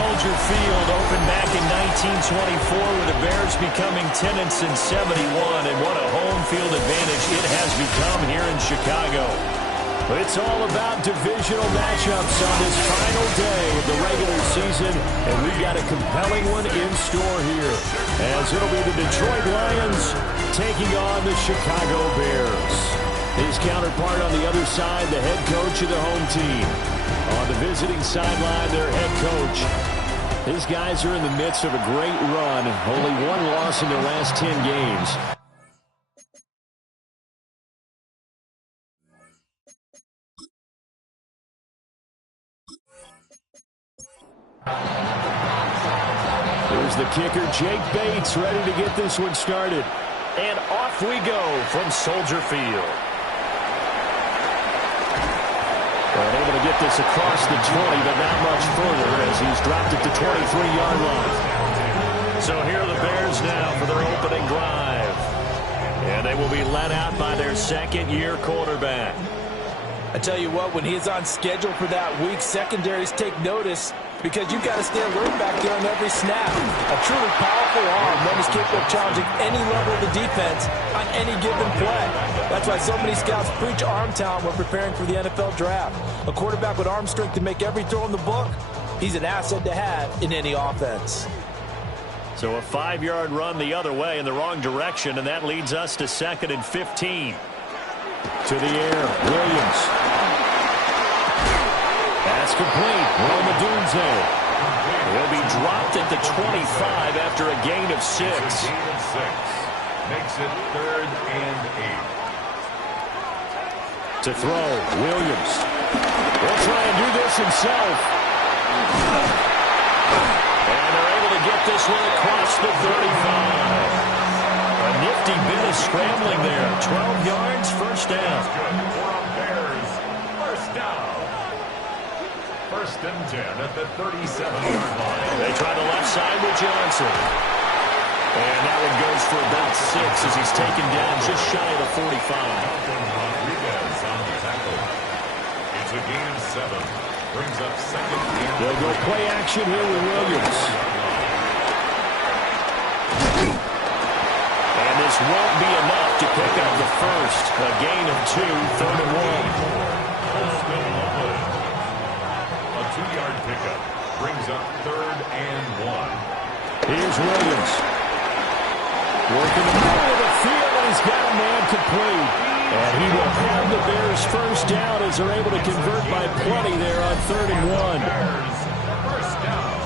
Soldier Field opened back in 1924 with the Bears becoming tenants in 71, and what a home field advantage it has become here in Chicago. It's all about divisional matchups on this final day of the regular season, and we've got a compelling one in store here, as it'll be the Detroit Lions taking on the Chicago Bears. His counterpart on the other side, the head coach of the home team. On the visiting sideline, their head coach. These guys are in the midst of a great run. Only one loss in their last 10 games. Here's the kicker, Jake Bates, ready to get this one started. And off we go from Soldier Field. Able to get this across the 20, but not much further as he's dropped it to 23-yard line. So here are the Bears now for their opening drive. And they will be led out by their second-year quarterback. I tell you what, when he's on schedule for that week, secondaries take notice because you've got to stay alert back there on every snap. A truly powerful arm, one is capable of challenging any level of the defense on any given play. That's why so many scouts preach arm talent when preparing for the NFL draft. A quarterback with arm strength to make every throw in the book, he's an asset to have in any offense. So a 5-yard run the other way in the wrong direction, and that leads us to 2nd and 15. To the air, Williams. Pass complete. Romadunze. He'll be dropped at the 25 after a gain of 6. Makes it 3rd and 8. To throw, Williams. He'll try and do this himself. And they're able to get this one across the 35. A nifty bit of scrambling there. 12 yards, first down. Bears, first down. 1st and 10 at the 37-yard line. They try the left side with Johnson. And that one goes for about 6 as he's taken down just shy of the 45. Rodriguez on the tackle. It's a gain of 7. Brings up 2nd and They'll go play action here with Williams. And this won't be enough to pick up the first. A gain of 2, 3rd and 1. A 2-yard pickup brings up 3rd and 1. Here's Williams. Working the middle of the field, and he's got a man complete. And he will have the Bears first down as they're able to convert by plenty there on 3rd and 1. Bears, first down.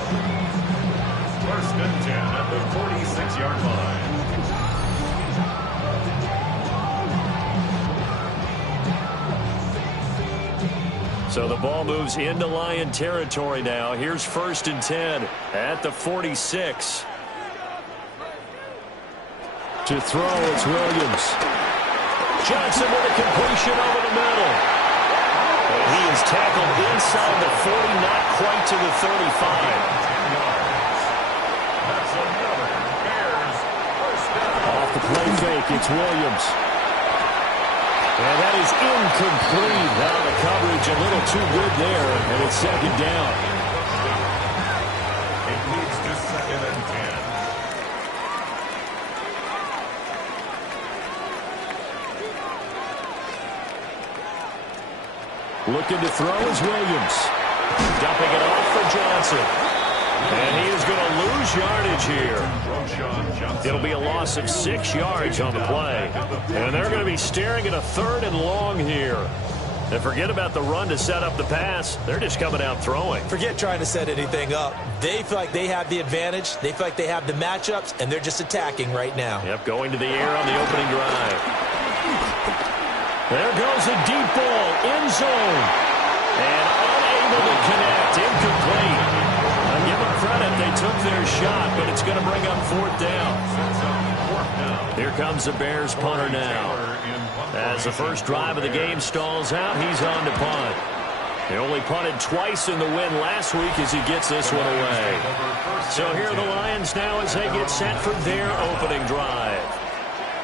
1st and 10 at the 46-yard line. So the ball moves into Lion territory now. Here's 1st and 10 at the 46. To throw, it's Williams. Johnson with a completion over the middle. And he is tackled inside the 40, not quite to the 35. That's another Bears first down. Off the play fake, it's Williams. And that is incomplete. Now the coverage a little too good there, and it's 2nd down. It leads to 2nd and 10. Looking to throw is Williams. Dumping it off for Johnson. And he is going to lose yardage here. It'll be a loss of 6 yards on the play. And they're going to be staring at a 3rd and long here. And forget about the run to set up the pass. They're just coming out throwing. Forget trying to set anything up. They feel like they have the advantage. They feel like they have the matchups, and they're just attacking right now. Yep, going to the air on the opening drive. There goes a deep ball, end zone. And unable to connect, incomplete. Give them credit, they took their shot, but it's going to bring up 4th down. Here comes the Bears punter now. As the first drive of the game stalls out, he's on to punt. They only punted twice in the win last week as he gets this one away. So here are the Lions now as they get set for their opening drive.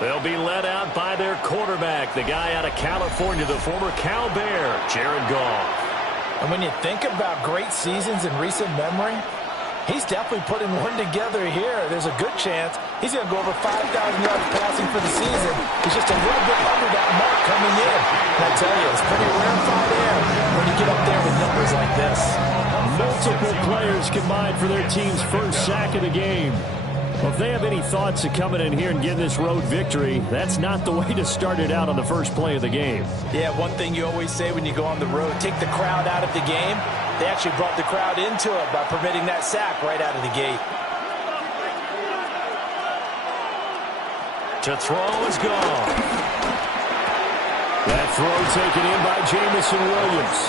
They'll be led out by their quarterback, the guy out of California, the former Cal Bear, Jared Goff. And when you think about great seasons in recent memory, He's definitely putting one together here. There's a good chance he's going to go over 5,000 yards passing for the season. He's just a little bit under that mark coming in. And I tell you, it's pretty rarefied air when you get up there with numbers like this. Multiple players combined for their team's first sack of the game. Well, if they have any thoughts of coming in here and getting this road victory, that's not the way to start it out on the first play of the game. Yeah, one thing you always say when you go on the road, take the crowd out of the game. They actually brought the crowd into it by permitting that sack right out of the gate. To throw is gone. That throw taken in by Jamison Williams.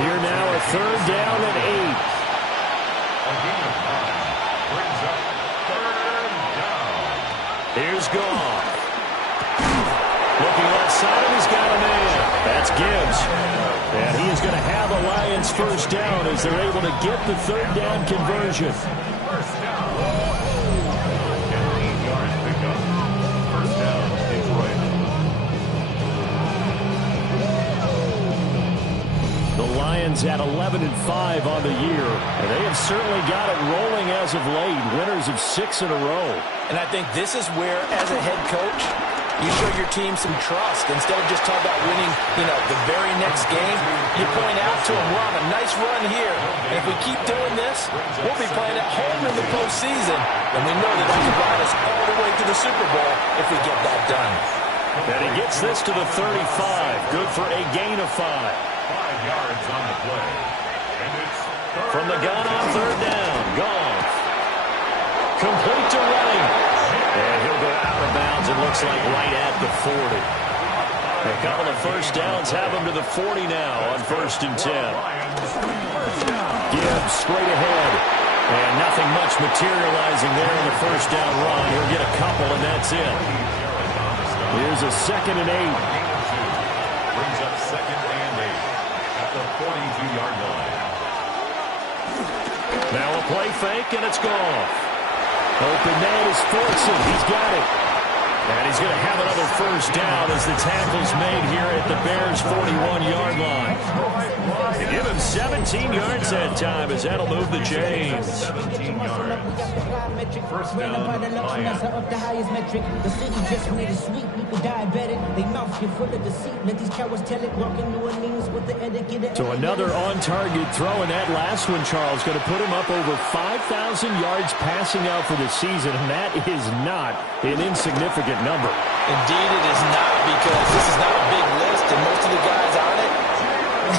Here now a third down and 8. Here's Goff. Looking left side, and he's got a man. That's Gibbs. And he is going to have a Lions first down as they're able to get the third down conversion. First down. An 8-yard pickup. First down, Detroit. The Lions at 11-5 on the year, and they have certainly got it rolling as of late. Winners of 6 in a row. And I think this is where, as a head coach, you show your team some trust. Instead of just talking about winning, the very next game, you point out to them, we're on a nice run here. And if we keep doing this, we'll be playing at home in the postseason. And we know that they can ride us all the way to the Super Bowl if we get that done. And he gets this to the 35. Good for a gain of 5. 5 yards on the play. And it's From the gun on third down, Goff. Complete to Redding. And he'll go out of bounds, it looks like right at the 40. A couple of first downs have him to the 40 now on 1st and 10. Gibbs straight ahead. And nothing much materializing there in the first down run. He'll get a couple, and that's it. Here's a 2nd and 8. brings up 2nd and 8 at the 42-yard line. Now a play fake, and it's gone. Open man is Fortson. He's got it. And he's going to have another first down as the tackle's made here at the Bears' 41-yard line. They give him 17 yards that time as that'll move the chains. 17 yards. First down, Lions. The city just made it sweet. People diabetic. They mouth get full of deceit. Let these cowards tell it. Walking New Orleans with the etiquette. So another on-target throw, and that last one, Charles, going to put him up over 5,000 yards passing out for the season, and that is not an insignificant number. Indeed it is not, because this is not a big list, and most of the guys on it,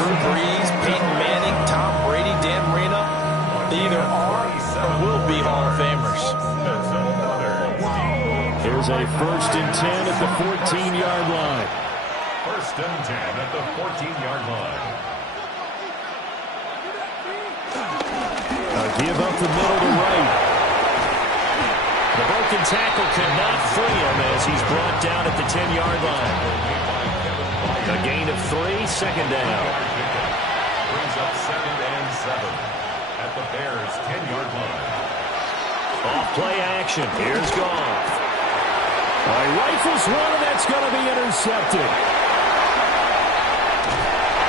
Drew Brees, Peyton Manning, Tom Brady, Dan Marino, they either are or will be Hall of Famers. Here's a 1st and 10 at the 14-yard line. 1st and 10 at the 14-yard line. A give up the middle to right. The broken tackle could not free him as he's brought down at the 10-yard line. A gain of 3, 2nd down. Brings up 2nd and 7 at the Bears' 10-yard line. Off play action. Here's Goff. Rifles one, and that's going to be intercepted.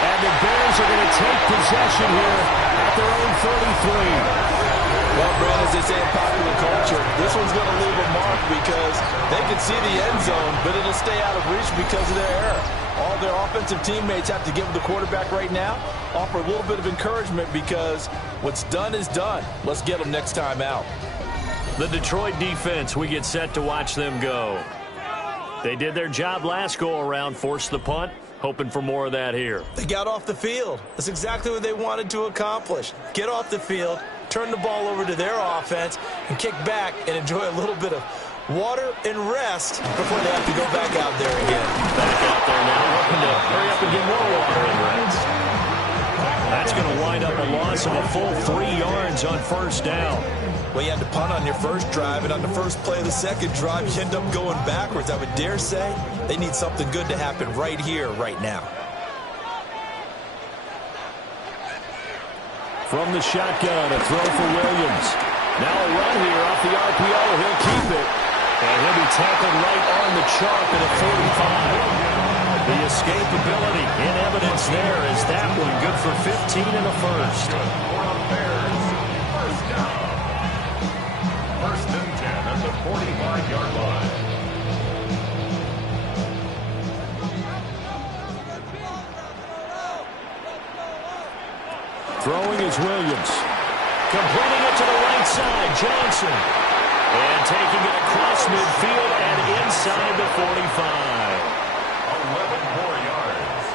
And the Bears are going to take possession here at their own 33. Well, Brad, as they say in popular culture, this one's going to leave a mark because they can see the end zone, but it'll stay out of reach because of their error. All their offensive teammates have to give the quarterback right now, offer a little bit of encouragement because what's done is done. Let's get them next time out. The Detroit defense, we get set to watch them go. They did their job last go-around, forced the punt, hoping for more of that here. They got off the field. That's exactly what they wanted to accomplish. Get off the field, turn the ball over to their offense, and kick back and enjoy a little bit of water and rest before they have to go back out there again. Back out there now, hoping to hurry up and get more water and rest. That's going to wind up a loss of a full 3 yards on 1st down. Well, you had to punt on your first drive, and on the first play of the second drive, you end up going backwards. I would dare say they need something good to happen right here, right now. From the shotgun, a throw for Williams. Now a run here off the RPO. He'll keep it. And he'll be tackled right on the chalk at a 45. The escapability in evidence there is that one good for 15 in the first. 45-yard line. Throwing is Williams. Completing it to the right side, Johnson. And taking it across midfield and inside the 45. 11 more yards.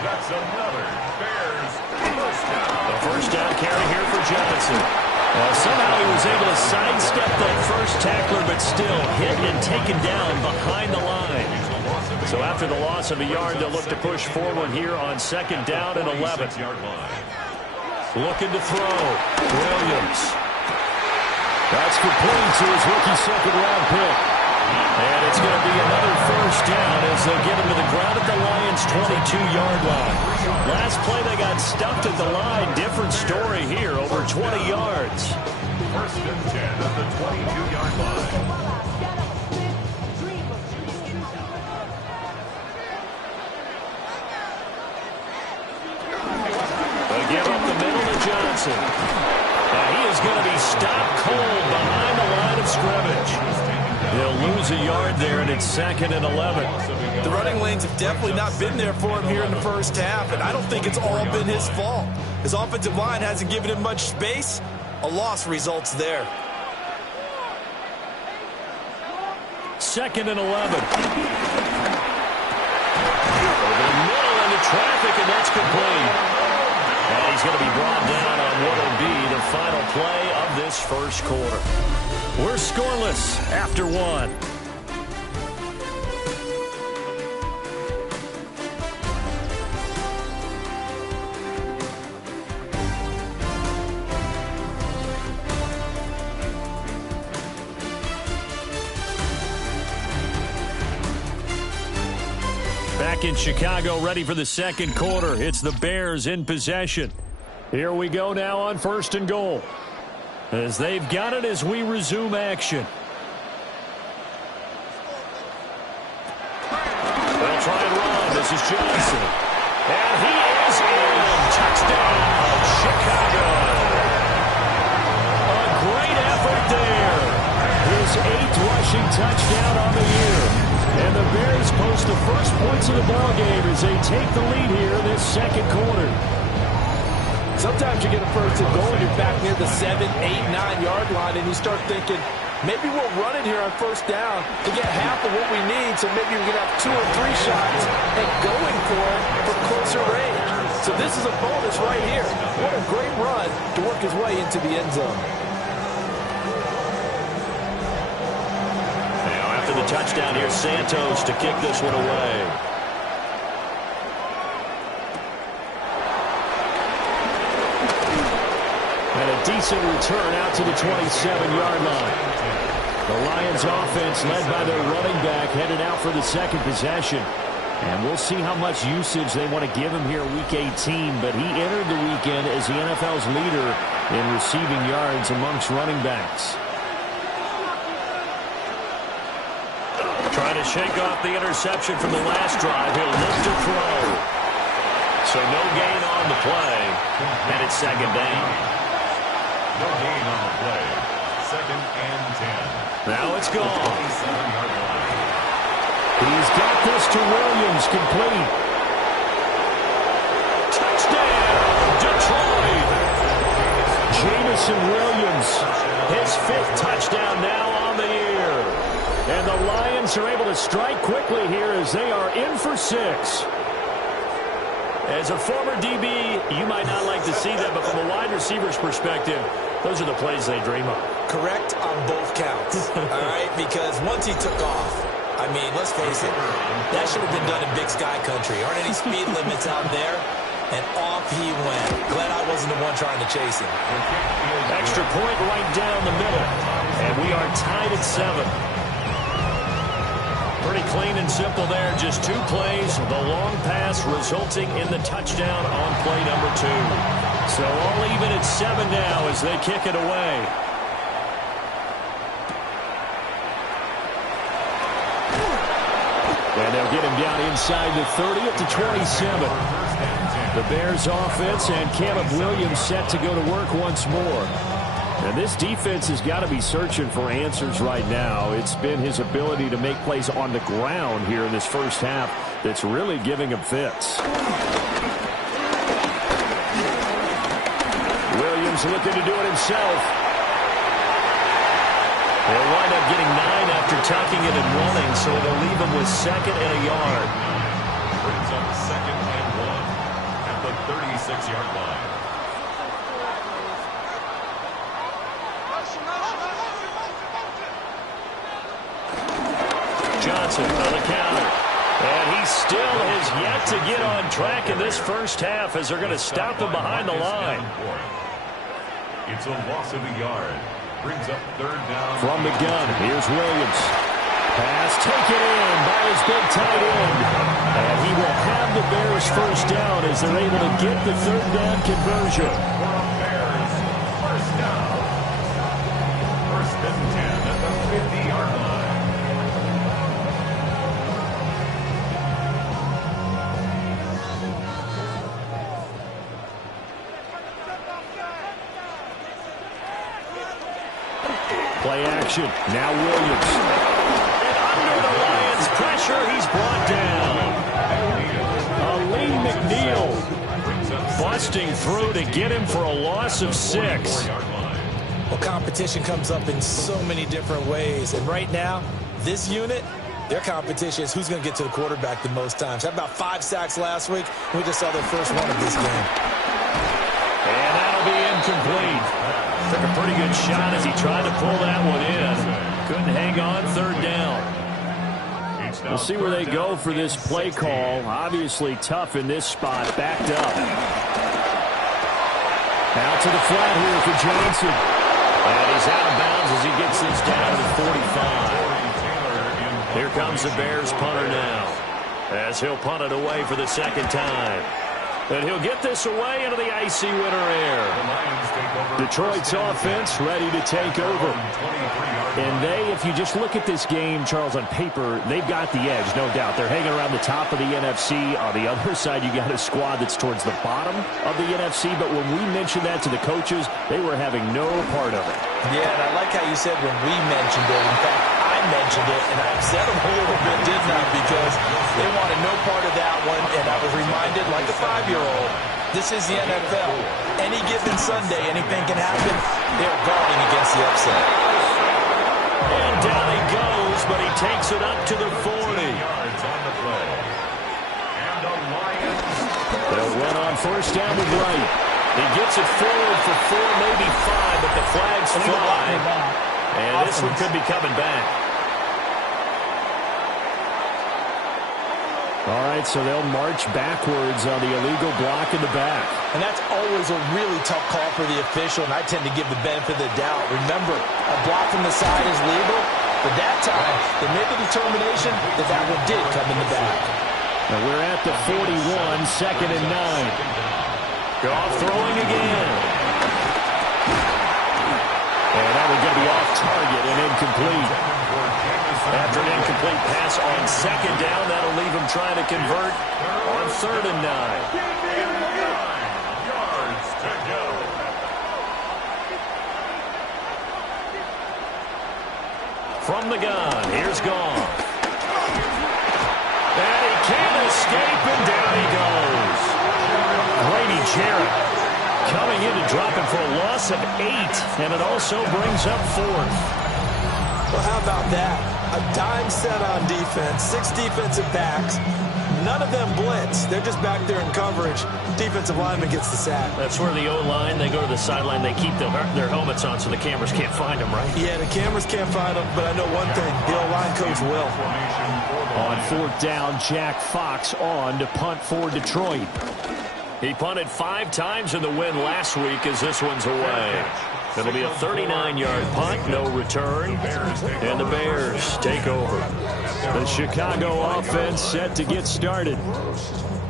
That's another Bears first down. The first down carry here for Johnson. Somehow he was able to sidestep that first tackler, but still hit and taken down behind the line. So after the loss of a yard, they'll look to push forward here on second down and 11. Looking to throw. Williams. That's complete to his rookie second-round pick. And it's going to be another first down as they get him to the ground at the Lions' 22-yard line. Last play they got stuffed at the line. Different story here, over 20 yards. First and 10 at the 22-yard line. Give up the middle to Johnson. He is going to be stopped cold behind the line of scrimmage. He'll lose a yard there, and it's second and 11. The running lanes have definitely not been there for him here in the first half, and I don't think it's all been his fault. His offensive line hasn't given him much space. A loss results there. Second and 11. Over the middle into traffic, and that's complete. And he's going to be brought down on what will be the final play of this first quarter. We're scoreless after one. Back in Chicago, ready for the second quarter. It's the Bears in possession. Here we go now on first and goal, as they've got it as we resume action. They'll try and run. This is Johnson. And he is in. Touchdown, Chicago. A great effort there. His 8th rushing touchdown on the year. And the Bears post the first points of the ballgame as they take the lead here in this second quarter. Sometimes you get a first and goal and you're back near the 7, 8, 9-yard line, and you start thinking, maybe we'll run it here on first down to get half of what we need, so maybe we can have 2 or 3 shots and going for it from closer range. So this is a bonus right here. What a great run to work his way into the end zone. Now after the touchdown, here's Santos to kick this one away. And a decent return out to the 27-yard line. The Lions offense led by their running back headed out for the second possession. And we'll see how much usage they want to give him here week 18. But he entered the weekend as the NFL's leader in receiving yards amongst running backs. Trying to shake off the interception from the last drive. He'll look to throw. So no gain on the play. And it's second down. No gain on the play. Second and 10. Now it's gone. 27-yard line. He's got this to Williams, complete. Touchdown, Detroit. Jamison Williams, his 5th touchdown now on the year. And the Lions are able to strike quickly here as they are in for 6. As a former DB, you might not like to see that, but from a wide receiver's perspective, those are the plays they dream of. Correct on both counts, all right? Because once he took off, I mean, let's face it, that should have been done in Big Sky Country. Aren't any speed limits out there? And off he went. Glad I wasn't the one trying to chase him. Extra point right down the middle. And we are tied at 7. Pretty clean and simple there. Just 2 plays. The long pass resulting in the touchdown on play number 2. So all even at 7 now as they kick it away. And they'll get him down inside the 30 at the 27. The Bears offense and Caleb Williams set to go to work once more. And this defense has got to be searching for answers right now. It's been his ability to make plays on the ground here in this first half that's really giving him fits. Williams looking to do it himself. They'll wind up getting 9 after tucking it and running, so it'll leave him with 2nd and a yard. Brings up 2nd and 1 at the 36-yard line. Johnson on the counter. And he still has yet to get on track in this first half as they're going to stop him behind the line. It's a loss of a yard. Brings up 3rd down. From the gun, here's Williams. Pass taken in by his big tight end. And he will have the Bears first down as they're able to get the 3rd down conversion. Bears first down. 1st and 10 at the 50-yard line. Play action. Now Williams. And under the Lions' pressure, he's brought down. Lee McNeil busting through to get him for a loss of 6. Well, competition comes up in so many different ways. And right now, this unit, their competition is who's going to get to the quarterback the most times. Had about 5 sacks last week. We just saw their first one of this game. And that'll be incomplete. Took a pretty good shot as he tried to pull that one in. Couldn't hang on 3rd down. We'll see where they go for this play call. Obviously tough in this spot. Backed up. Out to the flat here for Johnson. And he's out of bounds as he gets this down to the 45. Here comes the Bears punter now, as he'll punt it away for the 2nd time. And he'll get this away into the icy winter air. Detroit's offense ready to take over. And if you just look at this game, Charles, on paper, they've got the edge, no doubt. They're hanging around the top of the NFC. On the other side, you got a squad that's towards the bottom of the NFC. But when we mentioned that to the coaches, they were having no part of it. Yeah, and I like how you said when we mentioned it. In fact, I mentioned it, and I upset them a little bit, didn't I? Because they wanted no part of that one, and I was reminded, like a 5-year-old, this is the NFL. Any given Sunday, anything can happen. They're guarding against the upset. And down he goes, but he takes it up to the 40. They'll run on 1st down with Wright. He gets it forward for 4, maybe 5, but the flags fly. And this one could be coming back. All right, so they'll march backwards on the illegal block in the back. And that's always a really tough call for the official, and I tend to give the benefit of the doubt. Remember, a block from the side is legal, but that time, they made the determination that that one did come in the back. Now we're at the 41, 2nd and 9. Goff throwing again. And that one's going to be off target and incomplete. After an incomplete pass on 2nd down, that'll leave him trying to convert on 3rd and 9. 9 yards to go. From the gun, here's Goff. And he can't escape, and down he goes. Grady Jarrett coming in to drop him for a loss of 8, and it also brings up 4th. Well, how about that? A dime set on defense, 6 defensive backs. None of them blitz. They're just back there in coverage. Defensive lineman gets the sack. That's where the O-line, they go to the sideline, they keep their helmets on so the cameras can't find them, right? Yeah, the cameras can't find them, but I know one thing. The O-line coach will. On 4th down, Jack Fox on to punt for Detroit. He punted 5 times in the win last week as this one's away. It'll be a 39-yard punt, no return, and the Bears take over. The Chicago offense set to get started.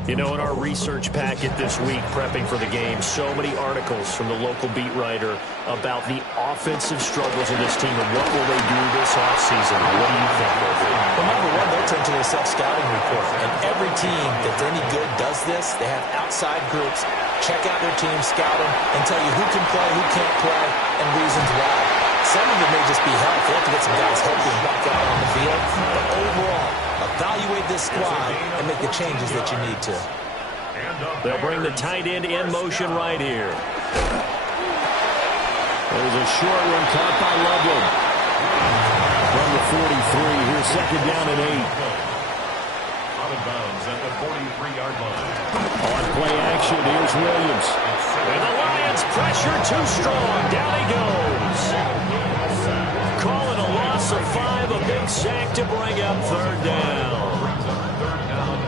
You know, in our research packet this week, prepping for the game, so many articles from the local beat writer about the offensive struggles of this team and what will they do this offseason. What do you think, Roger? Well, number one, they'll turn to a self-scouting report. And every team that's any good does this. They have outside groups, check out their team, scout them, and tell you who can play, who can't play, and reasons why. Some of it may just be health. They have to get some guys healthy and back out on the field. But overall, evaluate this squad and make the changes that you need to. They'll bring the tight end in motion right here. There's a short one caught by Loveland. From the 43, here's second down and 8. Out of bounds at the 43-yard line. On play action, here's Williams. And the Lions pressure too strong. Down he goes. Calling a loss of 5, a big sack to bring up third down.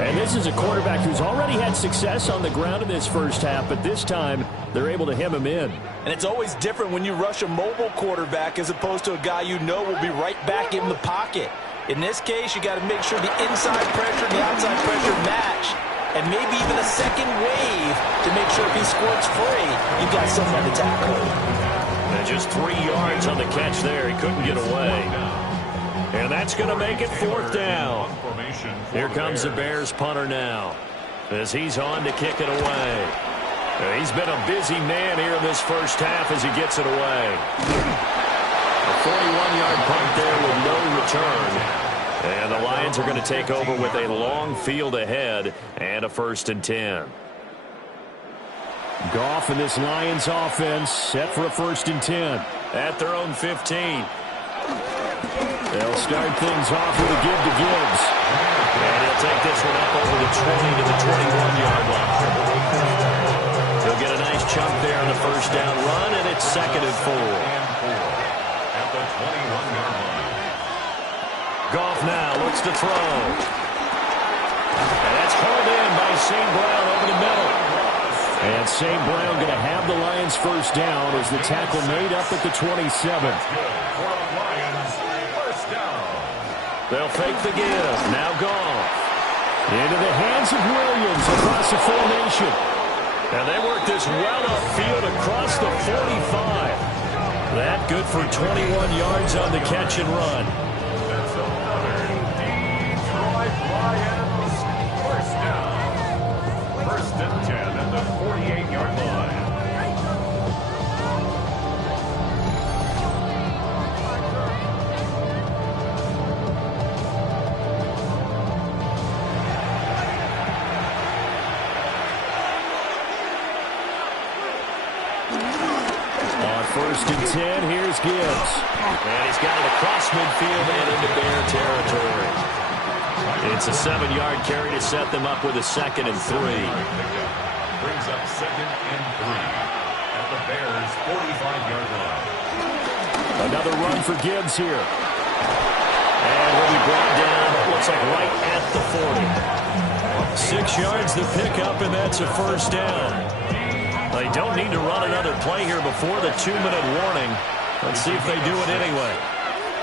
And this is a quarterback who's already had success on the ground in this first half, but this time they're able to hem him in. And it's always different when you rush a mobile quarterback as opposed to a guy you know will be right back in the pocket. In this case, you got to make sure the inside pressure and the outside pressure match. And maybe even a second wave to make sure if he squirts free, you've got someone to tackle. And just 3 yards on the catch there. He couldn't get away. And that's going to make it fourth down. Here comes the Bears punter now as he's on to kick it away. He's been a busy man here in this first half as he gets it away. A 41-yard punt there with no return. And the Lions are going to take over with a long field ahead and a 1st and 10. Goff and this Lions offense set for a 1st and 10 at their own 15. They'll start things off with a give to Gibbs. And he'll take this one up over the 20 to the 21-yard line. He'll get a nice chunk there on the first down run, and it's 2nd and 4. At the 21-yard line. Goff now looks to throw. And that's hauled in by St. Brown over the middle. And St. Brown going to have the Lions first down as the tackle made up at the 27. They'll fake the give. Now Goff. Into the hands of Williams across the formation. And they work this well upfield across the 45. That good for 21 yards on the catch and run. That's another Detroit Lions first down. 1st and 10 at the 48-yard line. On 1st and 10, here's Gibbs. And he's got it across midfield and into Bear territory. It's a 7-yard carry to set them up with a 2nd and 3. Brings up 2nd and 3 at the Bears' 45-yard line. Another run for Gibbs here. And he'll be brought down, it looks like right at the 40. 6 yards to pick up, and that's a first down. They don't need to run another play here before the 2-minute warning. Let's see if they do it anyway.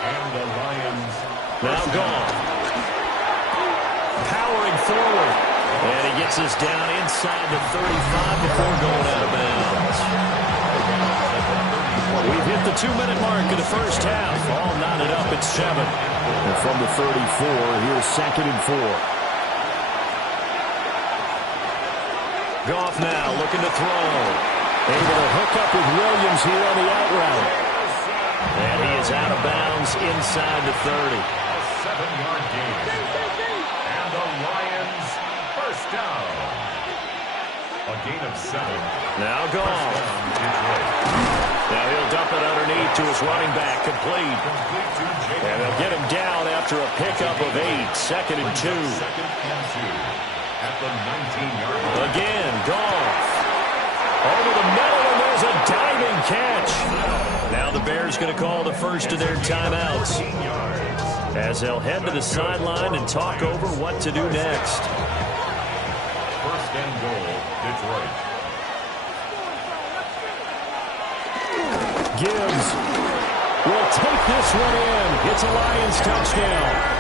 And the Lions now Goff. Powering forward. And he gets us down inside the 35 before going out of bounds. We've hit the 2-minute mark of the first half. All knotted up at 7. And from the 34, here's 2nd and 4. Goff now looking to throw. Able to hook up with Williams here on the out route. And he is out of bounds inside the 30. a 7-yard gain. And the Lions first down. A gain of 7. Now Goff. Now he'll dump it underneath to his running back, complete. And they'll get him down after a pickup of 8, 2nd and 2. 2nd and 2 at the 19-yard line. Again, Goff. Over the middle, and there's a diving catch. Now the Bears going to call the first of their timeouts as they'll head to the sideline and talk over what to do next. 1st and goal, Detroit. Gibbs will take this one in. It's a Lions touchdown.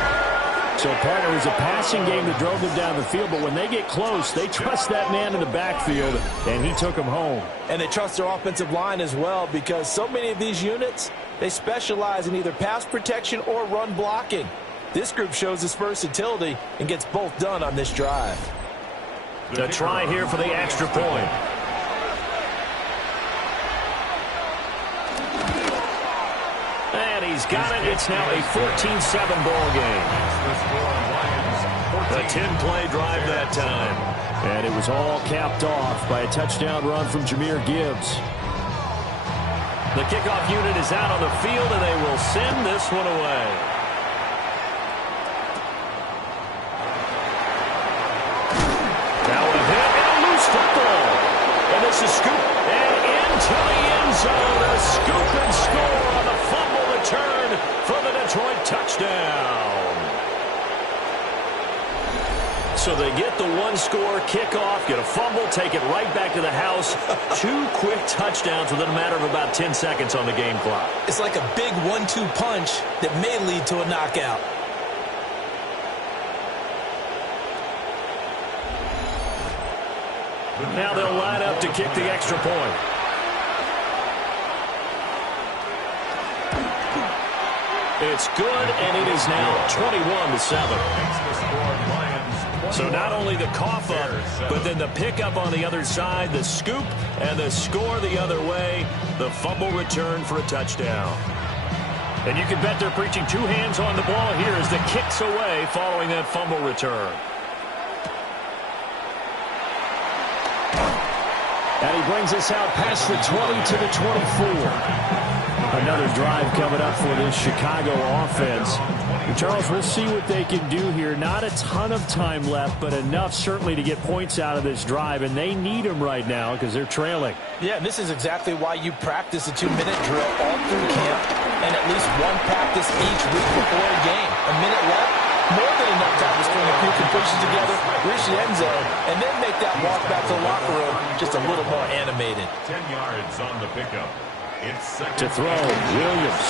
So, partner, it was a passing game that drove them down the field, but when they get close, they trust that man in the backfield, and he took them home. And they trust their offensive line as well, because so many of these units, they specialize in either pass protection or run blocking. This group shows its versatility and gets both done on this drive. A try here for the extra point. And he's got it. It's now a 14-7 ball game. A 10-play drive that time. And it was all capped off by a touchdown run from Jahmyr Gibbs. The kickoff unit is out on the field, and they will send this one away. Now a hit and a loose football. And this is scoop and into the end zone. A scoop and score on the fumble return for the Detroit touchdown. So they get the one-score kickoff, get a fumble, take it right back to the house. 2 quick touchdowns within a matter of about 10 seconds on the game clock. It's like a big 1-2 punch that may lead to a knockout. Now they'll line up to kick the extra point. It's good, and it is now 21-7. So not only the cough up, but then the pickup on the other side, the scoop, and the score the other way, the fumble return for a touchdown. And you can bet they're preaching 2 hands on the ball here as the kick's away following that fumble return. And he brings us out past the 20 to the 24. Another drive coming up for this Chicago offense. And Charles, we'll see what they can do here. Not a ton of time left, but enough certainly to get points out of this drive, and they need them right now because they're trailing. Yeah, and this is exactly why you practice a 2-minute drill all through camp and at least one practice each week before a game. A minute left, more than enough time to string a few completions together, reach the end zone, and then make that walk back to the locker room just a little more animated. 10 yards on the pickup. It's to throw, Williams.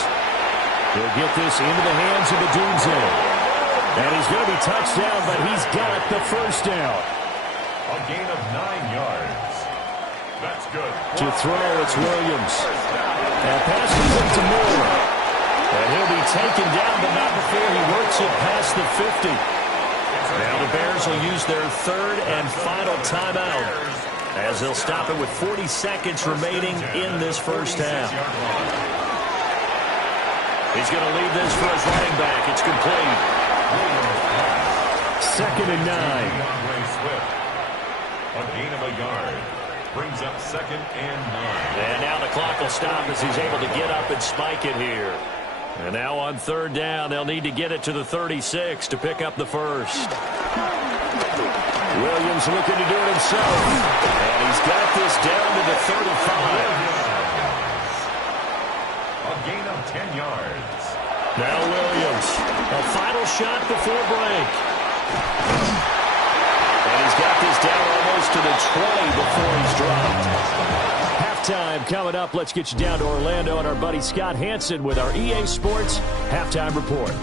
He'll get this into the hands of the Dunze. And he's going to be touched down, but he's got the first down. a gain of 9 yards. That's good. To throw, it's Williams. And pass is up to Moore. And he'll be taken down, but not before he works it past the 50. Now the Bears will use their 3rd and final timeout, as they'll stop it with 40 seconds remaining in this first half. He's going to leave this for his running back. It's complete. 2nd and 9. A gain of a yard. Brings up 2nd and 9. And now the clock will stop as he's able to get up and spike it here. And now on 3rd down, they'll need to get it to the 36 to pick up the first. Williams looking to do it himself. And he's got this down to the 35. A gain of 10 yards. Now Williams. A final shot before break. And he's got this down almost to the 20 before he's dropped. Halftime coming up. Let's get you down to Orlando and our buddy Scott Hansen with our EA Sports Halftime Report.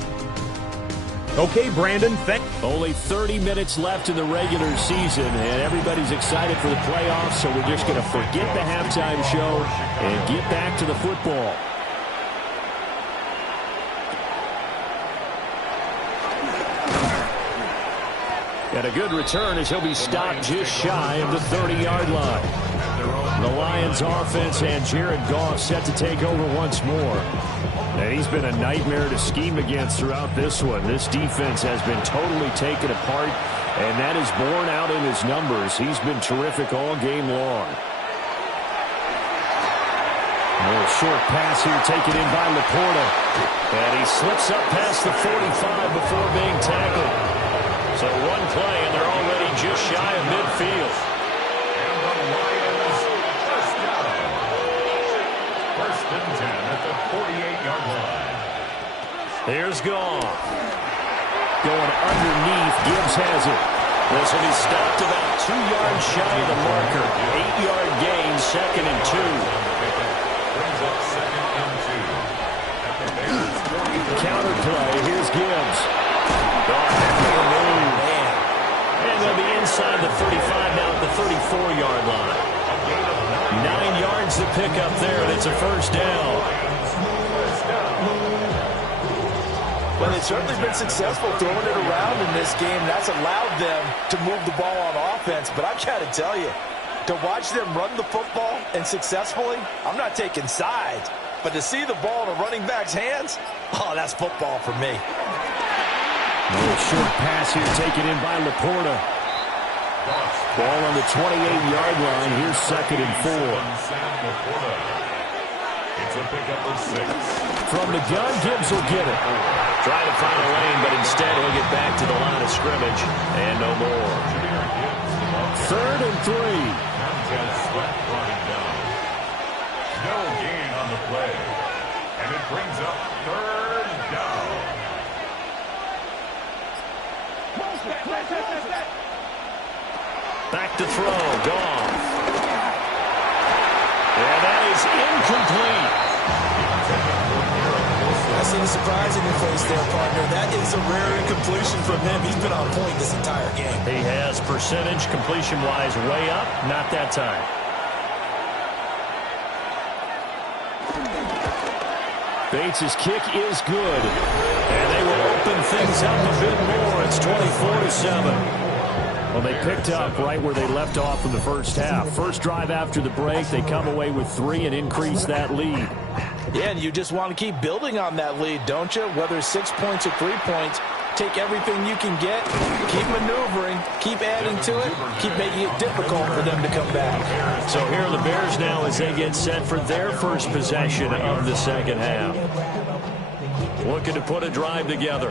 Okay, Brandon. Only 30 minutes left in the regular season, and everybody's excited for the playoffs, so we're just going to forget the halftime show and get back to the football. And a good return as he'll be stopped just shy of the 30-yard line. The Lions offense and Jared Goff set to take over once more. And he's been a nightmare to scheme against throughout this one. This defense has been totally taken apart, and that is borne out in his numbers. He's been terrific all game long. A little short pass here taken in by Laporta. And he slips up past the 45 before being tackled. So one play, and they're already just shy of midfield. And the Lions first down. 1st and 10 at the 48-yard line. Here's Goff. Going underneath. Gibbs has it. This will be stopped about 2 yards shy of the marker. 8-yard gain, 2nd and 2. Brings up 2nd and 2. At the Bears' 40. Counter play. Here's Gibbs. And they'll be inside the 35 now at the 34-yard line. 9 yards to pick up there, and it's a first down. Well, they've certainly been successful throwing it around in this game. That's allowed them to move the ball on offense. But I've got to tell you, to watch them run the football and successfully, I'm not taking sides. But to see the ball in a running back's hands, oh, that's football for me. Little short pass here taken in by Laporta. Ball on the 28-yard line. Here's 2nd and 4. It's a pickup of 6. From the gun, Gibbs will get it. Trying to find a lane, but instead he'll get back to the line of scrimmage. And no more. 3rd and 3. No gain on the play. And it brings up 3rd down. Back to throw. Gone. And that is incomplete. I see the surprise in your face there, partner. That is a rare incompletion from him. He's been on point this entire game. He has percentage completion-wise way up. Not that time. Bates' kick is good. And they will open things up a bit more. It's 24-7. Well, they picked up right where they left off in the first half. First drive after the break, they come away with 3 and increase that lead. Yeah, and you just want to keep building on that lead, don't you? Whether it's 6 points or 3 points, take everything you can get, keep maneuvering, keep adding to it, keep making it difficult for them to come back. So here are the Bears now as they get set for their first possession of the second half. Looking to put a drive together.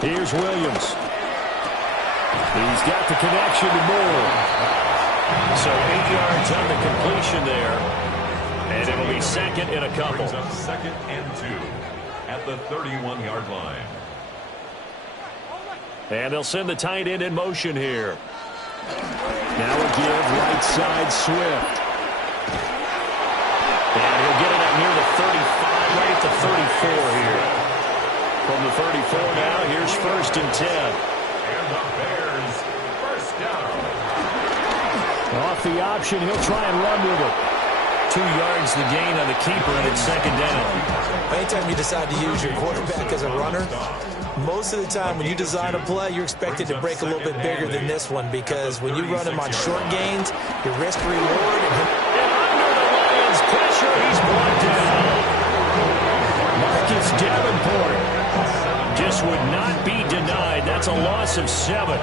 Here's Williams. He's got the connection to Moore. So 8 yards on the completion there. And it'll be 2nd and a couple. Brings up 2nd and 2 at the 31-yard line. And they'll send the tight end in motion here. Now a give right side Swift. And he'll get it up near the 35, right at the 34 here. From the 34 now, here's 1st and 10. And the Bears first down. Off the option, he'll try and run with it. 2 yards the gain on the keeper, and it's 2nd down. Anytime you decide to use your quarterback as a runner, most of the time when you design a play, you're expected to break a little bit bigger than this one, because when you run him on short gains, your risk reward. And under the Lions' pressure, he's brought down. Marcus Davenport just would not be denied. That's a loss of 7.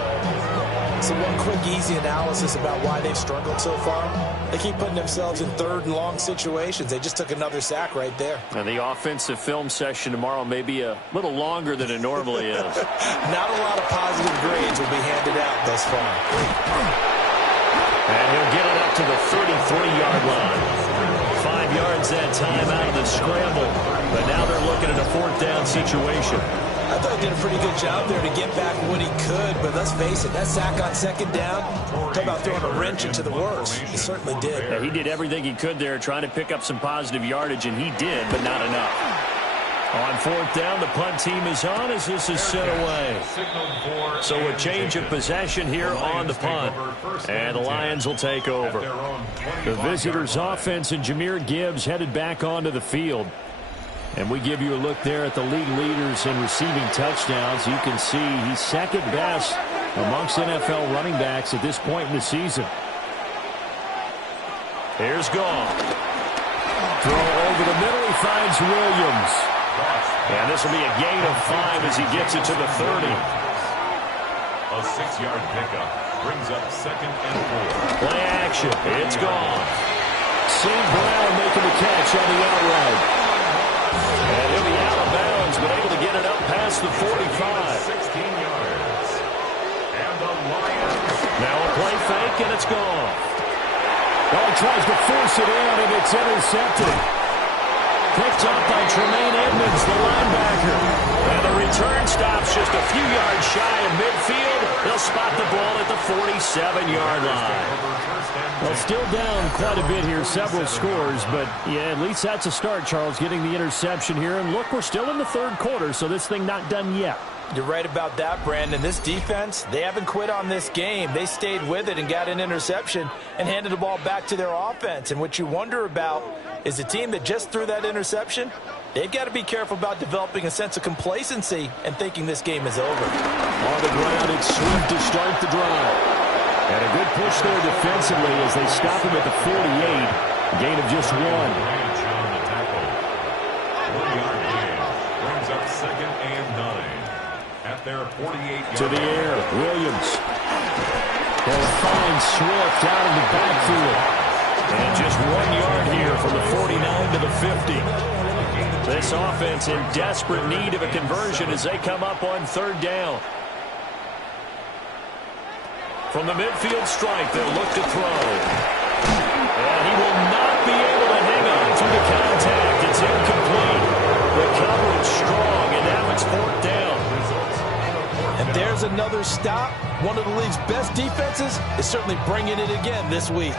So one quick, easy analysis about why they've struggled so far. They keep putting themselves in 3rd and long situations. They just took another sack right there. And the offensive film session tomorrow may be a little longer than it normally is. Not a lot of positive grades will be handed out thus far. And he'll get it up to the 33-yard line. 5 yards that time out of the scramble. But now they're looking at a 4th down situation. I thought he did a pretty good job there to get back what he could, but let's face it, that sack on 2nd down, talk about throwing a wrench into the works. He certainly did. Yeah, he did everything he could there, trying to pick up some positive yardage, and he did, but not enough. On 4th down, the punt team is on as this is sent away. So a change of possession here on the punt, and the Lions will take over. The visitors' offense and Jahmyr Gibbs headed back onto the field. And we give you a look there at the league leaders in receiving touchdowns. You can see he's 2nd best amongst NFL running backs at this point in the season. Here's Goff. Throw over the middle. He finds Williams. And this will be a gain of 5 as he gets it to the 30. A 6-yard pickup brings up 2nd and 4. Play action. It's gone. St. Brown making the catch on the outright. And he'll be out of bounds, but able to get it up past the 45. 16 yards. And the Lions. Now a play fake, and it's gone. Oh, he tries to force it in, and it's intercepted. Picked up by Tremaine Edmonds, the linebacker. And the return stops just a few yards shy of midfield. They'll spot the ball at the 47-yard line. Well, still down quite a bit here, several scores, but yeah, at least that's a start, Charles, getting the interception here. And look, we're still in the 3rd quarter, so this thing not done yet. You're right about that, Brandon. This defense, they haven't quit on this game. They stayed with it and got an interception and handed the ball back to their offense. And what you wonder about is the team that just threw that interception, they've got to be careful about developing a sense of complacency and thinking this game is over. On the ground, it's Swift to start the drive. And a good push there defensively as they stop him at the 48. A gain of just 1. Brings up 2nd and 9. At their 48-yard to the air, Williams. They'll find Swift out in the backfield. And just 1 yard here from the 49 to the 50. This offense in desperate need of a conversion as they come up on 3rd down. From the midfield stripe, they'll look to throw. And he will not be able to hang on through the contact. It's incomplete. The coverage strong, and now it's 4th down. And there's another stop. One of the league's best defenses is certainly bringing it again this week.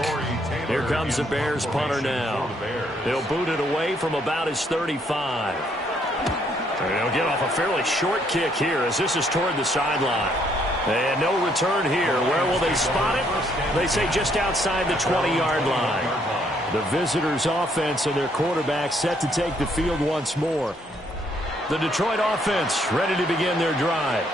Here comes the Bears punter now. They'll boot it away from about his 35. They'll get off a fairly short kick here as this is toward the sideline. And no return here. Where will they spot it? They say just outside the 20-yard line. The visitors' offense and their quarterback set to take the field once more. The Detroit offense ready to begin their drive.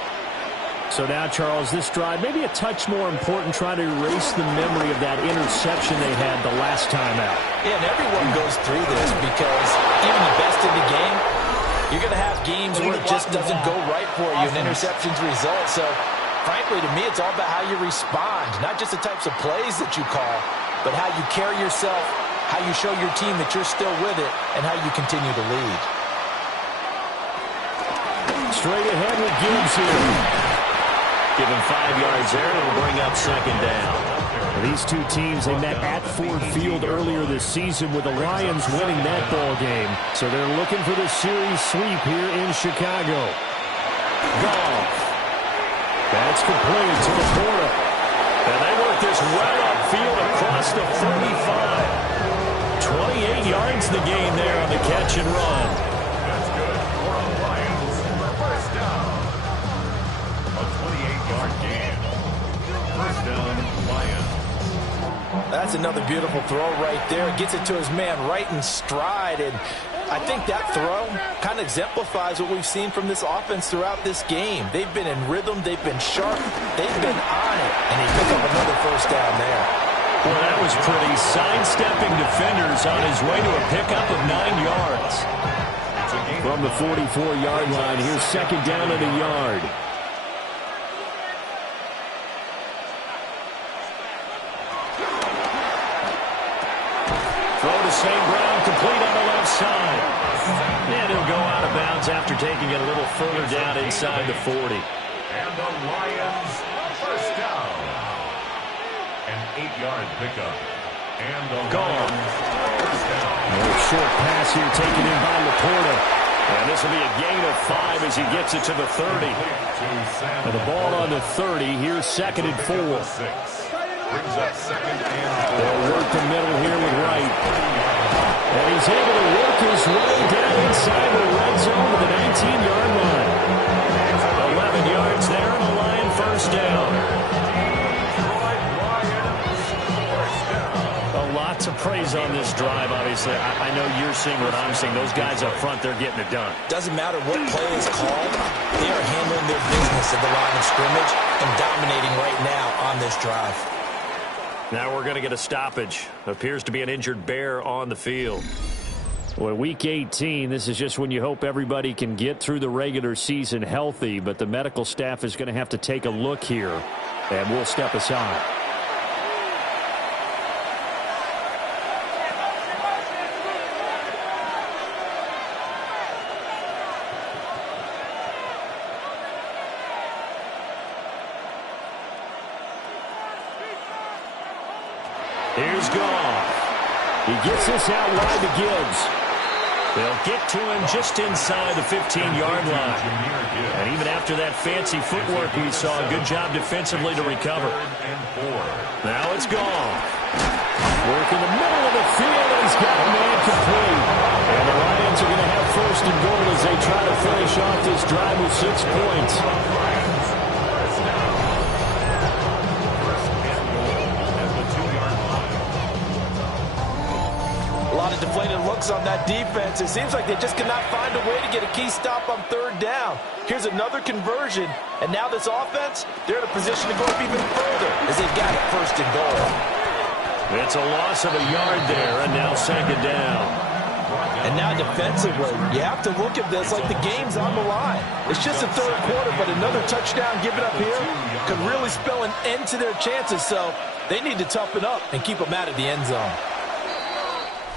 So now, Charles, this drive maybe a touch more important, trying to erase the memory of that interception they had the last time out. Yeah, and everyone goes through this because even the best in the game, you're going to have games where it just doesn't go right for you and interceptions result. So, frankly, to me, it's all about how you respond, not just the types of plays that you call, but how you carry yourself, how you show your team that you're still with it, and how you continue to lead. Straight ahead with Gibbs here. Give him 5 yards there. It'll bring up 2nd down. These two teams, they met at Ford Field earlier this season with the Lions winning that ball game. So they're looking for the series sweep here in Chicago. Goff. That's complete to the corner. And they work this well upfield across the 35. 28 yards the gain there on the catch and run. That's good for a Lions first down. A 28-yard gain. First down, Lions. That's another beautiful throw right there. Gets it to his man right in stride. And I think that throw kind of exemplifies what we've seen from this offense throughout this game. They've been in rhythm. They've been sharp. They've been on it. And he picked up another first down there. Well, that was pretty. Sidestepping defenders on his way to a pickup of 9 yards. From the 44-yard line, here's 2nd down and a yard. Throw to St. Brown, complete on the left side. And he'll go out of bounds after taking it a little further down inside the 40. And the Lions first down. An 8-yard pickup. And the Lions first down. Another short pass here taken in by Laporta. And this will be a gain of 5 as he gets it to the 30. And the ball on the 30. Here's 2nd and 4. Brings up 2nd and 4. They'll work the middle here with Wright. And he's able to work his way down inside the red zone to the 19-yard line. 11 yards there and a Lion first down. A lot to praise on this drive, obviously. I know you're seeing what I'm seeing. Those guys up front, they're getting it done. Doesn't matter what play is called. They are handling their business at the line of scrimmage and dominating right now on this drive. Now we're going to get a stoppage. Appears to be an injured Bear on the field. Well, Week 18, this is just when you hope everybody can get through the regular season healthy, but the medical staff is going to have to take a look here, and we'll step aside. Here's Goff. He gets this out wide to Gibbs. They'll get to him just inside the 15-yard line. And even after that fancy footwork we saw, a good job defensively to recover. Now it's Goff. Work in the middle of the field, and he's got a man complete. And the Lions are going to have 1st and goal as they try to finish off this drive with 6 points. A lot of deflated looks on that defense. It seems like they just cannot find a way to get a key stop on 3rd down. Here's another conversion, and now this offense, they're in a position to go up even further as they've got it 1st and goal. It's a loss of a yard there, and now 2nd down. And now defensively, you have to look at this like the game's on the line. It's just the 3rd quarter, but another touchdown given up here could really spell an end to their chances, so they need to toughen up and keep them out of the end zone.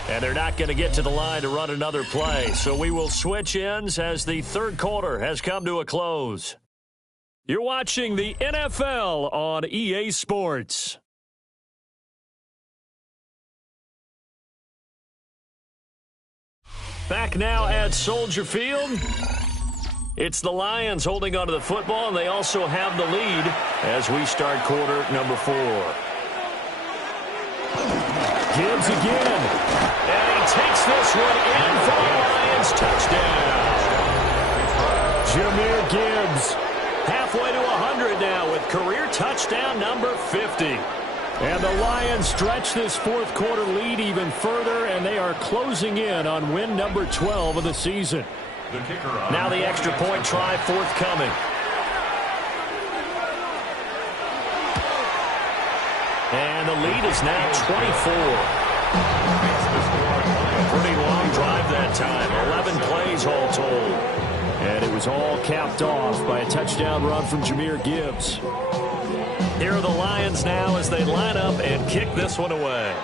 And they're not going to get to the line to run another play, so we will switch ends as the 3rd quarter has come to a close. You're watching the NFL on EA Sports. Back now at Soldier Field. It's the Lions holding onto the football, and they also have the lead as we start quarter number 4. Gibbs again. And he takes this one in for the Lions. Touchdown. Jahmyr Gibbs halfway to 100 now with career touchdown number 50. And the Lions stretch this 4th quarter lead even further, and they are closing in on win number 12 of the season. Now the extra point try forthcoming. And the lead is now 24. Pretty long drive that time. 11 plays all told. And it was all capped off by a touchdown run from Jahmyr Gibbs. Here are the Lions now as they line up and kick this one away.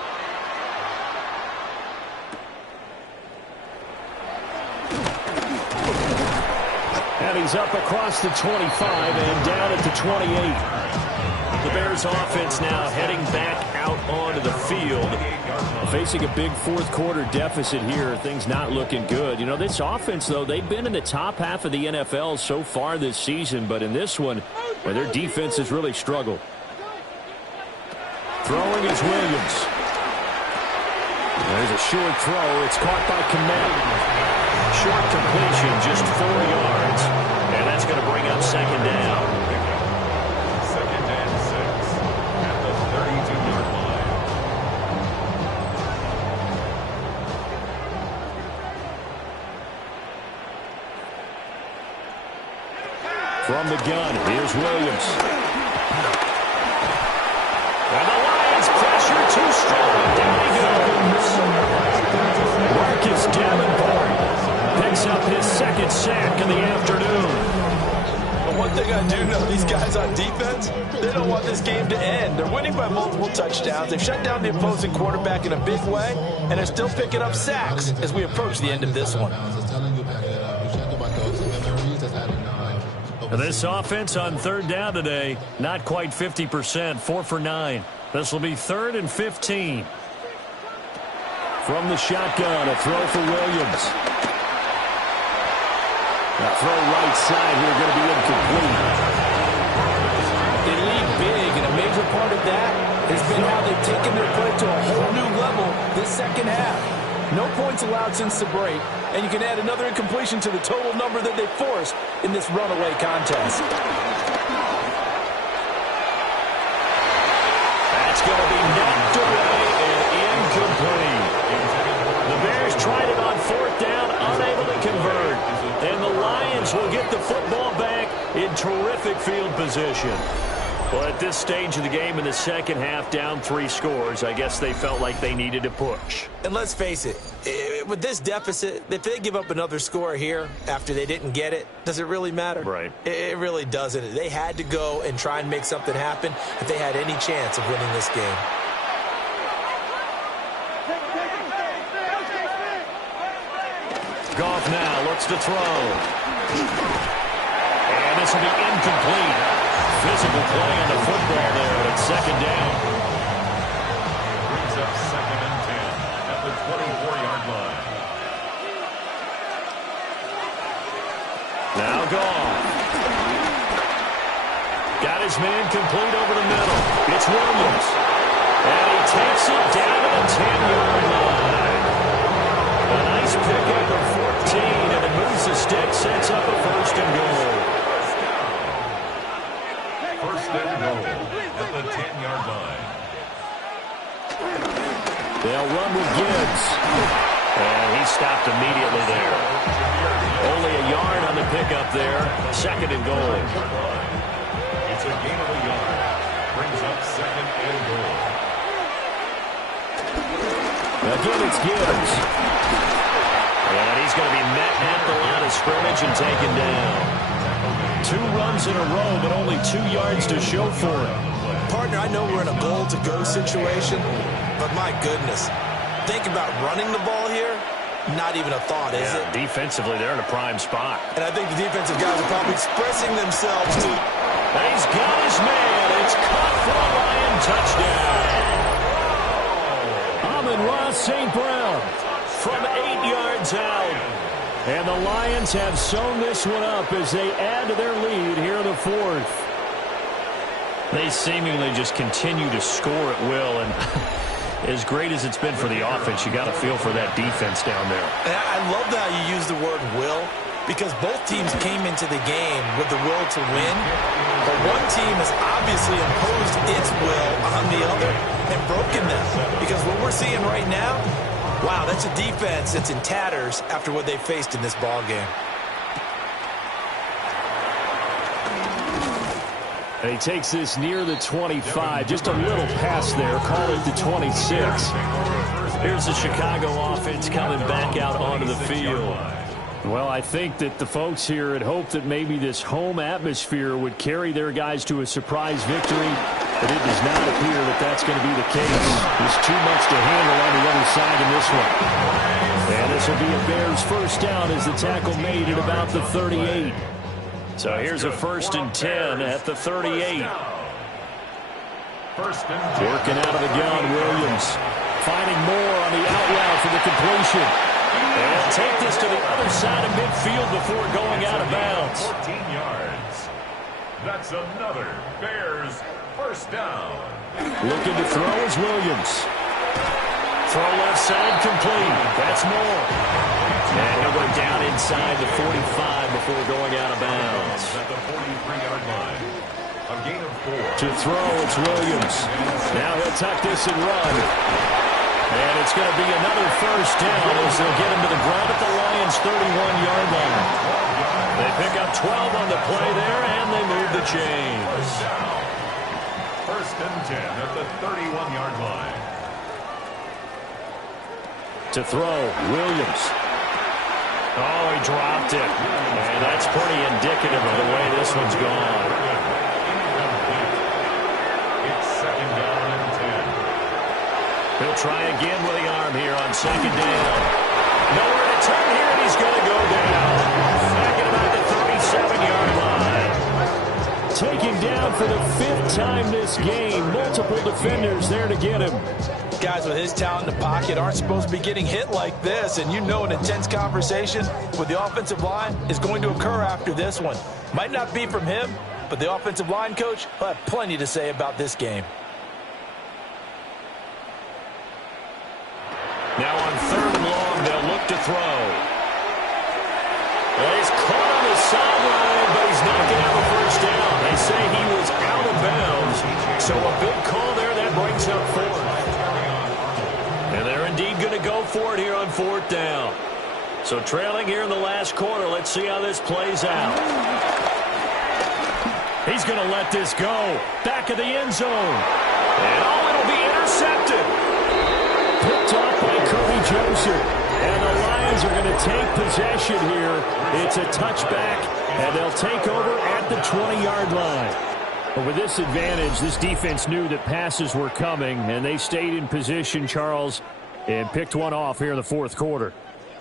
And he's up across the 25 and down at the 28. The Bears offense now heading back out onto the field. Facing a big 4th quarter deficit here. Things not looking good. You know, this offense, though, they've been in the top half of the NFL so far this season. But in this one, well, their defense has really struggled. Throwing is Williams. There's a short throw. It's caught by Kmet. Short completion, just 4 yards. And that's going to bring up 2nd down. 2nd and 6 at the 32-yard line. From the gun, here's Williams. And the Lions pressure too strong. Down he goes. Marcus Davenport picks up his 2nd sack in the afternoon. But one thing I do know, these guys on defense, they don't want this game to end. They're winning by multiple touchdowns. They've shut down the opposing quarterback in a big way, and they're still picking up sacks as we approach the end of this one. This offense on 3rd down today, not quite 50%, 4 for 9. This will be 3rd and 15. From the shotgun, a throw for Williams. That throw right side here going to be incomplete. They lead big, and a major part of that has been how they've taken their play to a whole new level this 2nd half. No points allowed since the break, and you can add another incompletion to the total number that they forced in this runaway contest. That's going to be knocked away and incomplete. The Bears tried it on 4th down, unable to convert. And the Lions will get the football back in terrific field position. Well, at this stage of the game in the 2nd half, down 3 scores, I guess they felt like they needed to push. And let's face it, with this deficit, if they give up another score here after they didn't get it, does it really matter? Right. It really doesn't. They had to go and try and make something happen if they had any chance of winning this game. Goff now looks to throw. And this will be incomplete. Physical play on the football there at 2nd down. Brings up 2nd and 10 at the 24-yard line. Now Goff. Got his man complete over the middle. It's Williams. And he takes it down to the 10-yard line. A nice pickup of 14, and it moves the sticks They'll run with Gibbs. And he stopped immediately there. Only a yard on the pickup there. 2nd and goal. It's a gain of a yard. Brings up 2nd and goal. Again, it's Gibbs. And he's going to be met at the line of scrimmage and taken down. 2 runs in a row, but only 2 yards to show for it. Partner, I know we're in a goal-to-go situation, but my goodness, think about running the ball here. Not even a thought, is it? Defensively, they're in a prime spot. And I think the defensive guys are probably expressing themselves to... And he's got his man. It's caught for a Lion touchdown. Amon-Ra St. Brown from 8 yards out. And the Lions have sewn this one up as they add to their lead here in the 4th. They seemingly just continue to score at will, and as great as it's been for the offense, you got to feel for that defense down there. And I love how you use the word will, because both teams came into the game with the will to win, but one team has obviously imposed its will on the other and broken them. Because what we're seeing right now, wow, that's a defense that's in tatters after what they faced in this ball game. And he takes this near the 25. Just a little pass there. Call it the 26. Here's the Chicago offense coming back out onto the field. Well, I think that the folks here had hoped that maybe this home atmosphere would carry their guys to a surprise victory, but it does not appear that that's going to be the case. There's too much to handle on the other side in this one. And this will be a Bears first down as the tackle made at about the 38. So here's a 1st and 10 at the 38. Working out of the gun, Williams. Finding more on the out route for the completion. And take this to the other side of midfield before going out of bounds. 14 yards. That's another Bears first down. Looking to throw is Williams. Throw left side complete. That's more. And he'll go down inside the 45 before going out of bounds. At the 43-yard line. A gain of 4. To throw, it's Williams. Now he'll tuck this and run. And it's going to be another first down as they'll get him to the ground at the Lions' 31-yard line. They pick up 12 on the play there, and they move the chains. First and 10 at the 31-yard line. To throw, Williams. Oh, he dropped it. And that's pretty indicative of the way this one's gone. It's 2nd down and 10. He'll try again with the arm here on 2nd down. Nowhere to turn here, and he's going to go down. Back at about the 37-yard line. Taken down for the 5th time this game. Multiple defenders there to get him. Guys with his talent in the pocket aren't supposed to be getting hit like this, and you know an intense conversation with the offensive line is going to occur after this one. Might not be from him, but the offensive line coach will have plenty to say about this game. Now on 3rd and long, they'll look to throw. Well, he's caught on the sideline, but he's not going to have a first down. They say he was out of bounds, so a big call there that brings up 4th. And they're indeed going to go for it here on 4th down. So trailing here in the last quarter, let's see how this plays out. He's going to let this go. Back of the end zone. And it'll be intercepted. Picked off by Kirby Joseph. And the Lions are going to take possession here. It's a touchback, and they'll take over at the 20-yard line. But with this advantage, this defense knew that passes were coming, and they stayed in position, Charles, and picked one off here in the 4th quarter.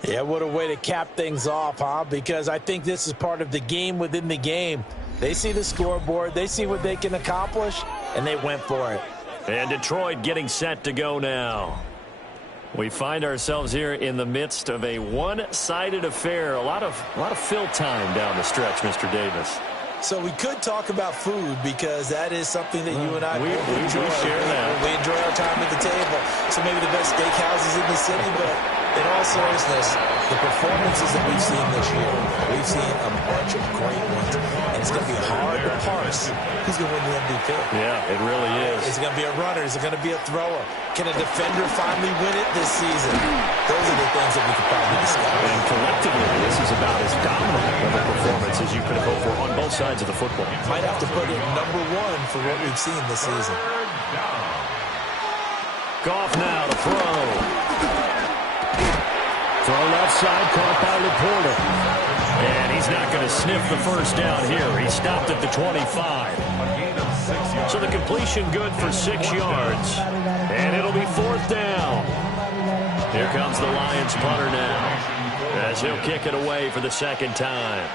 Yeah, what a way to cap things off, huh? Because I think this is part of the game within the game. They see the scoreboard, they see what they can accomplish, and they went for it. And Detroit getting set to go now. We find ourselves here in the midst of a one-sided affair. A lot of fill time down the stretch, Mr. Davis. So we could talk about food because that is something that you and I we enjoy. share that. We enjoy our time at the table. So maybe the best steakhouses in the city, but In all seriousness, the performances that we've seen this year, we've seen a bunch of great ones, and it's going to be hard to parse who's going to win the MVP. Yeah, it really is. Is it going to be a runner? Is it going to be a thrower? Can a defender finally win it this season? Those are the things that we could probably discuss. And collectively, this is about as dominant of a performance as you could have hoped for on both sides of the football. Might have to put it number one for what we've seen this season. Goff now to throw. Throw left side, caught by Laporta. And he's not going to sniff the first down here. He stopped at the 25. So the completion good for 6 yards. And it'll be 4th down. Here comes the Lions punter now, as he'll kick it away for the 2nd time.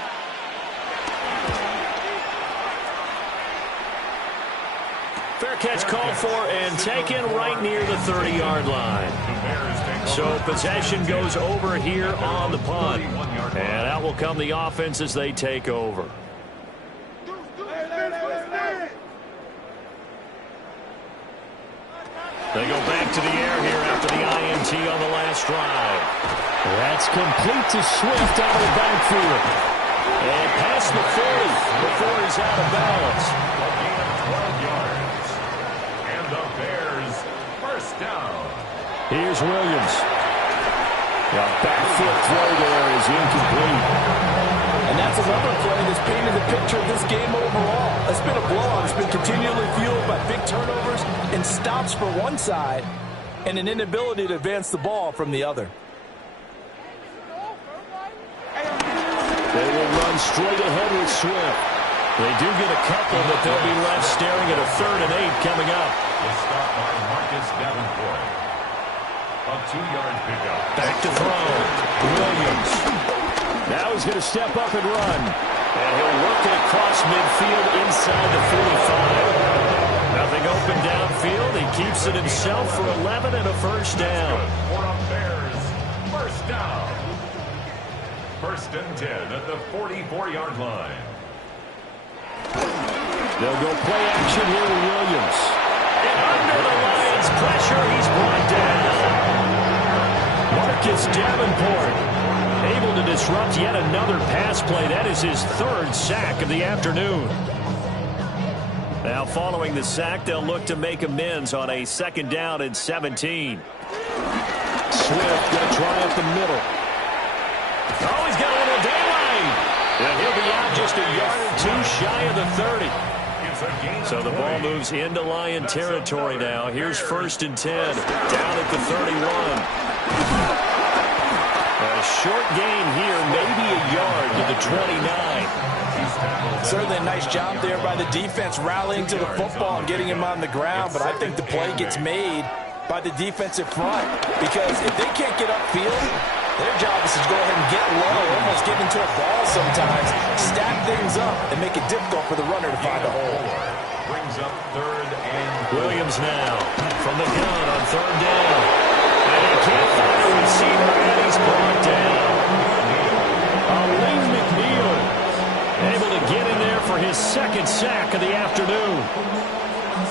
Fair catch called for and taken right near the 30-yard line. So possession goes over here on the punt. And out will come the offense as they take over. They go back to the air here after the INT on the last drive. That's complete to Swift out of the backfield. And past the 40 before he's out of bounds. A gain of 12 yards. And the Bears first down. Here's Williams. The back foot throw there is incomplete. And that's another play that's painted the picture of this game overall. It's been a blowout. It's been continually fueled by big turnovers and stops for one side and an inability to advance the ball from the other. They will run straight ahead with Swift. They do get a couple, but they'll be left staring at a 3rd and 8 coming up. The stop by Marcus Davenport. A 2-yard pickup. Back to throw. Williams. Now he's going to step up and run. And he'll work it across midfield inside the 45. Nothing open downfield. He keeps it himself for 11 and a first down. For a Bears first down. 1st and 10 at the 44-yard line. They'll go play action here with Williams. And under the Lions' pressure, he's brought down. Marcus Davenport able to disrupt yet another pass play. That is his 3rd sack of the afternoon. Now following the sack, they'll look to make amends on a 2nd down and 17. Swift going to try up the middle. Oh, he's got a little daylight. And he'll be out just a yard or 2 shy of the 30. So the ball moves into Lion territory now. Here's 1st and 10. Down at the 31. A short gain here, maybe a yard to the 29. Certainly a nice job there by the defense rallying to the football and getting him on the ground, but I think the play gets made by the defensive front because if they can't get upfield, their job is to go ahead and get low, almost get into a ball sometimes, stack things up, and make it difficult for the runner to find a hole. Brings up 3rd and Williams now from the gun on 3rd down. And he can't find a receiver, and he's brought down. Aleem McNeil able to get in there for his 2nd sack of the afternoon.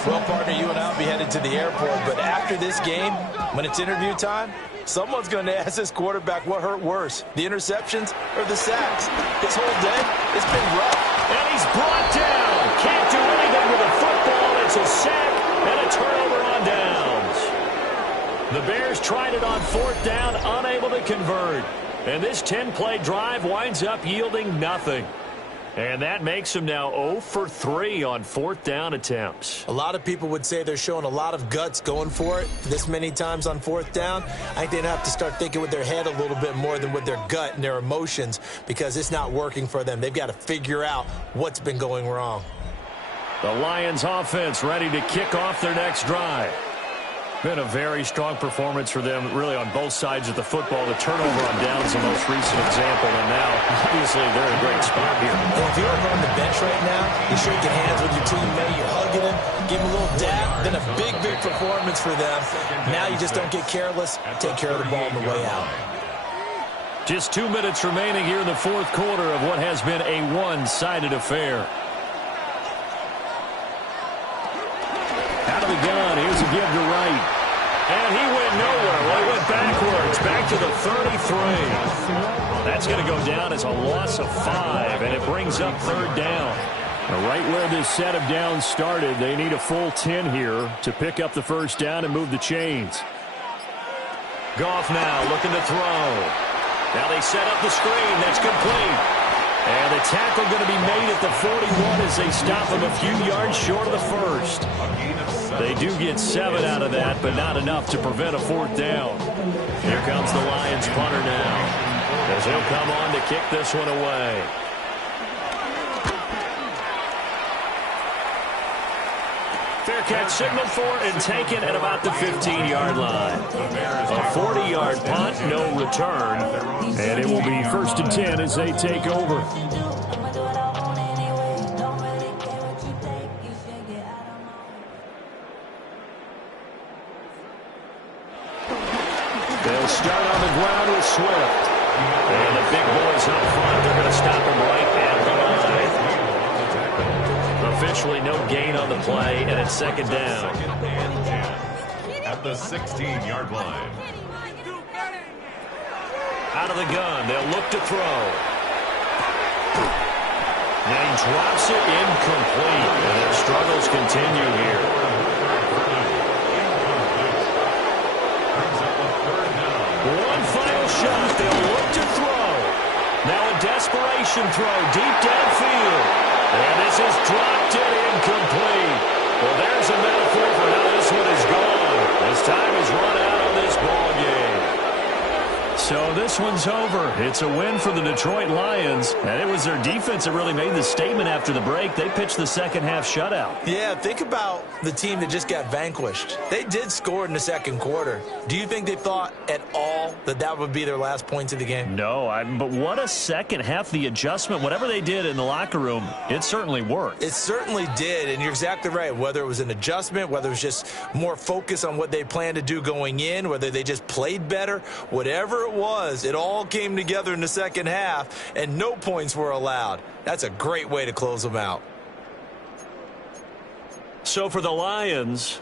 Well, partner, you and I will be headed to the airport, but after this game, when it's interview time, someone's going to ask this quarterback what hurt worse, the interceptions or the sacks. His whole day, it's been rough. And he's brought down. Can't do anything with a football. It's a sack and a turnover on downs. The Bears tried it on 4th down, unable to convert. And this 10-play drive winds up yielding nothing. And that makes them now 0 for 3 on 4th down attempts. A lot of people would say they're showing a lot of guts going for it this many times on 4th down. I think they'd have to start thinking with their head a little bit more than with their gut and their emotions because it's not working for them. They've got to figure out what's been going wrong. The Lions offense ready to kick off their next drive. Been a very strong performance for them, really, on both sides of the football. The turnover on downs is the most recent example, and now, obviously, they're in a great spot here. And if you're on the bench right now, you're shaking hands with your teammate, you're hugging him, give him a little dap, then a big, big performance for them. Now you just don't get careless, take care of the ball on the way out. Just 2 minutes remaining here in the 4th quarter of what has been a one-sided affair. Out of the gun, here's a give to Wright. And he went nowhere. Well, he went it backwards, back to the 33. That's going to go down as a loss of 5, and it brings up third down. Right where this set of downs started, they need a full 10 here to pick up the first down and move the chains. Goff now looking to throw. Now they set up the screen. That's complete. And the tackle going to be made at the 41 as they stop him a few yards short of the first. They do get 7 out of that, but not enough to prevent a fourth down. Here comes the Lions punter now, as he'll come on to kick this one away. Fair catch signaled for and taken at about the 15-yard line. A 40-yard punt, no return. And it will be 1st and 10 as they take over. They'll start on the ground with Swift. And the big boys up front, they're going to stop him right at the line. Officially no gain on the play, and it's second down. At the 16-yard line. Out of the gun, they'll look to throw. And he drops it incomplete, and their struggles continue here. One final shot, they'll look to throw. Now a desperation throw deep downfield. And this is dropped it incomplete. Well, there's a metaphor for how this one is gone. As time is run out on this ball game. So this one's over. It's a win for the Detroit Lions. And it was their defense that really made the statement after the break. They pitched the second half shutout. Yeah, think about the team that just got vanquished. They did score in the second quarter. Do you think they thought at all that that would be their last points of the game? No, but what a second half. The adjustment, whatever they did in the locker room, it certainly worked. It certainly did, and you're exactly right. Whether it was an adjustment, whether it was just more focus on what they planned to do going in, whether they just played better, whatever it was, it all came together in the second half, and no points were allowed. That's a great way to close them out. So for the Lions,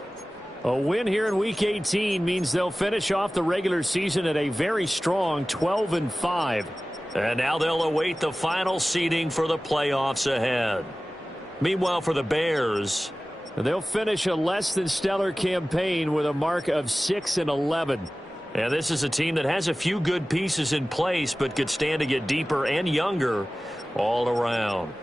a win here in Week 18 means they'll finish off the regular season at a very strong 12-5. and now they'll await the final seeding for the playoffs ahead. Meanwhile, for the Bears, they'll finish a less than stellar campaign with a mark of 6-11. And this is a team that has a few good pieces in place, but could stand to get deeper and younger all around.